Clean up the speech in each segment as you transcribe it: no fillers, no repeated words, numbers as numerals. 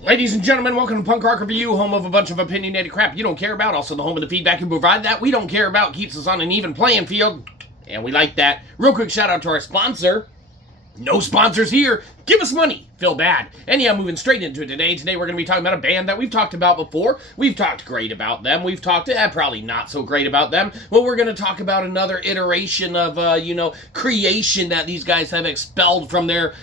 Ladies and gentlemen, welcome to Punk Rock Review, home of a bunch of opinionated crap you don't care about, also the home of the feedback you provide that we don't care about, keeps us on an even playing field, and we like that. Real quick shout out to our sponsor. No sponsors here. Give us money. Feel bad. And yeah, moving straight into it today. Today we're going to be talking about a band that we've talked about before. We've talked great about them. We've talked, probably not so great about them. But we're going to talk about another iteration of, creation that these guys have expelled from their,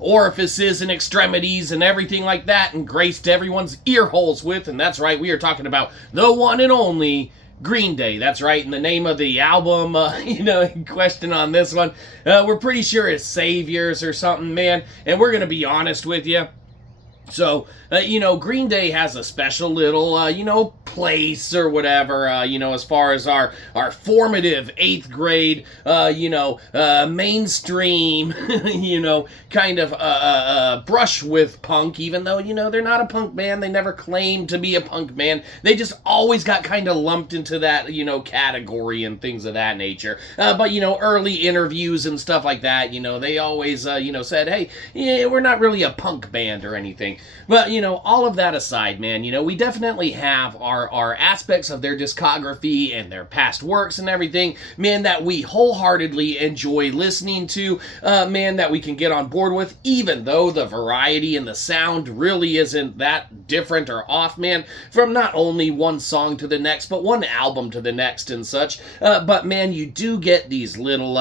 orifices and extremities and everything like that and graced everyone's ear holes with. And that's right, we are talking about the one and only Green Day. That's right, and the name of the album, in question on this one, we're pretty sure it's Saviors or something, man, and we're gonna be honest with you. So, Green Day has a special little, place or whatever, as far as our formative 8th grade, mainstream, kind of, brush with punk, even though, they're not a punk band. They never claimed to be a punk band. They just always got kind of lumped into that, category and things of that nature. But, early interviews and stuff like that, they always, said, hey, yeah, we're not really a punk band or anything. But, all of that aside, man, we definitely have our aspects of their discography and their past works and everything, man, that we wholeheartedly enjoy listening to, man, that we can get on board with, even though the variety and the sound really isn't that different or off, man, from not only one song to the next, but one album to the next and such. But, man, you do get these little,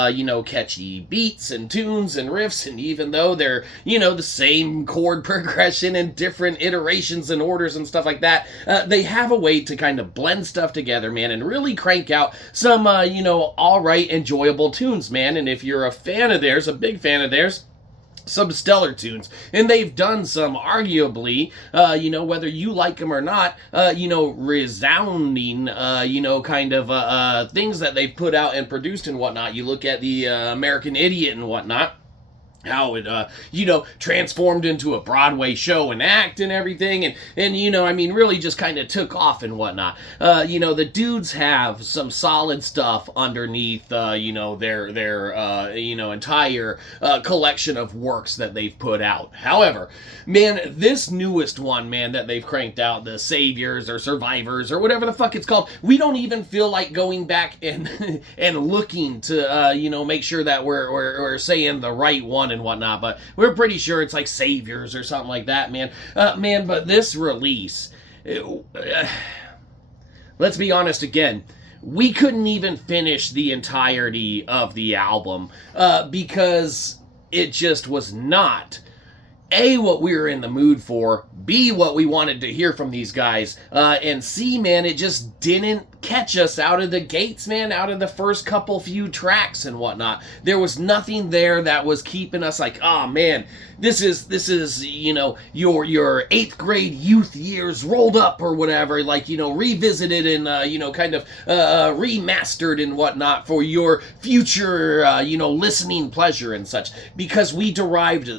catchy beats and tunes and riffs, and even though they're, the same chord progression and different iterations and orders and stuff like that, they have a way to kind of blend stuff together, man, and really crank out some, alright, enjoyable tunes, man. And if you're a fan of theirs, a big fan of theirs, some stellar tunes, and they've done some arguably, whether you like them or not, resounding, kind of, things that they've put out and produced and whatnot. You look at the American Idiot and whatnot, how it, transformed into a Broadway show and act and everything, and really just kind of took off and whatnot. The dudes have some solid stuff underneath, their entire collection of works that they've put out. However, man, this newest one, man, that they've cranked out, the Saviors or Survivors or whatever the fuck it's called, we don't even feel like going back and and looking to, make sure that we're saying the right one and whatnot, but we're pretty sure it's like Saviors or something like that, man. But this release, let's be honest again, we couldn't even finish the entirety of the album, because it just was not A, what we were in the mood for, B, what we wanted to hear from these guys, and C, man, it just didn't catch us out of the gates, man, out of the first few tracks and whatnot. There was nothing there that was keeping us like, oh man, this is, your 8th grade youth years rolled up or whatever, like, revisited and, kind of, remastered and whatnot for your future, listening pleasure and such, because we derived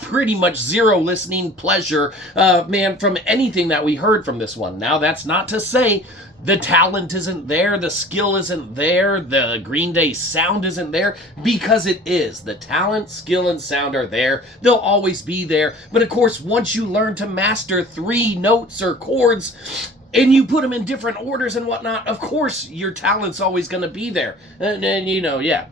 pretty much zero listening pleasure, man, from anything that we heard from this one. Now, that's not to say the talent isn't there, the skill isn't there, the Green Day sound isn't there, because it is. The talent, skill, and sound are there. They'll always be there. But of course, once you learn to master 3 notes or chords, and you put them in different orders and whatnot, of course, your talent's always going to be there. And yeah.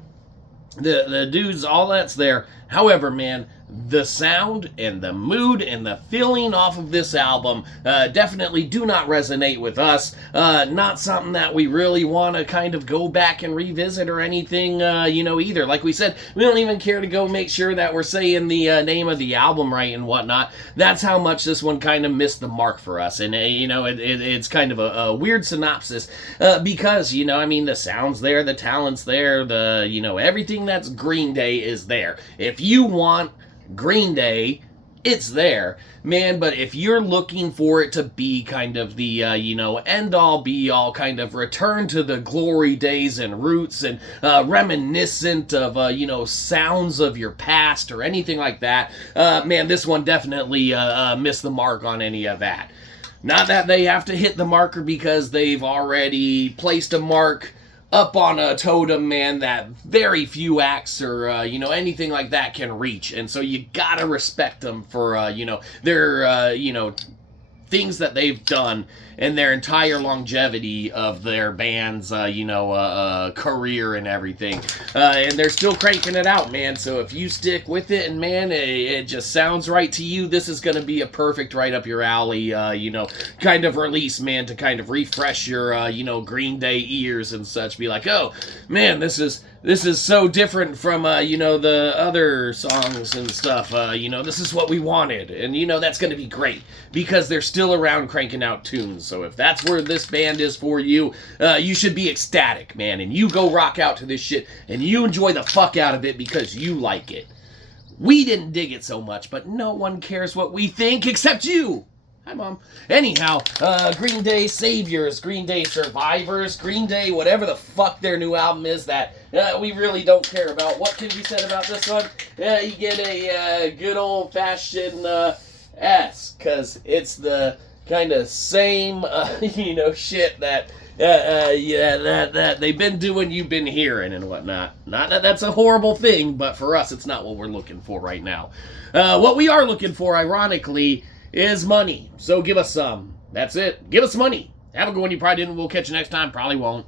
The dudes, all that's there. However, man, the sound and the mood and the feeling off of this album definitely do not resonate with us. Not something that we really want to kind of go back and revisit or anything, either. Like we said, we don't even care to go make sure that we're saying the name of the album right and whatnot. That's how much this one kind of missed the mark for us. And, it's kind of a weird synopsis, because, the sound's there, the talent's there, the, everything that's Green Day is there. If you want Green Day, it's there, man. But if you're looking for it to be kind of the, end-all, be-all, kind of return to the glory days and roots and reminiscent of, sounds of your past or anything like that, man, this one definitely missed the mark on any of that. Not that they have to hit the marker because they've already placed a mark up on a totem, man, that very few acts or, anything like that can reach. And so you gotta respect them for, their, things that they've done and their entire longevity of their band's, career and everything. And they're still cranking it out, man. So if you stick with it and, man, it just sounds right to you, this is going to be a perfect right up your alley, kind of release, man, to kind of refresh your, Green Day ears and such. Be like, oh, man, this is so different from, the other songs and stuff. This is what we wanted. And, that's going to be great because they're still around cranking out tunes. So if that's where this band is for you, you should be ecstatic, man. And you go rock out to this shit and you enjoy the fuck out of it because you like it. We didn't dig it so much, but no one cares what we think except you. Hi, Mom. Anyhow, Green Day Saviors, Green Day Survivors, Green Day, whatever the fuck their new album is that we really don't care about. What can be said about this one? You get a good old-fashioned S, because it's the kind of same, shit that that they've been doing, you've been hearing and whatnot. Not that that's a horrible thing, but for us, it's not what we're looking for right now. What we are looking for, ironically, is money. So give us some. That's it. Give us money. Have a good one. You probably didn't. We'll catch you next time. Probably won't.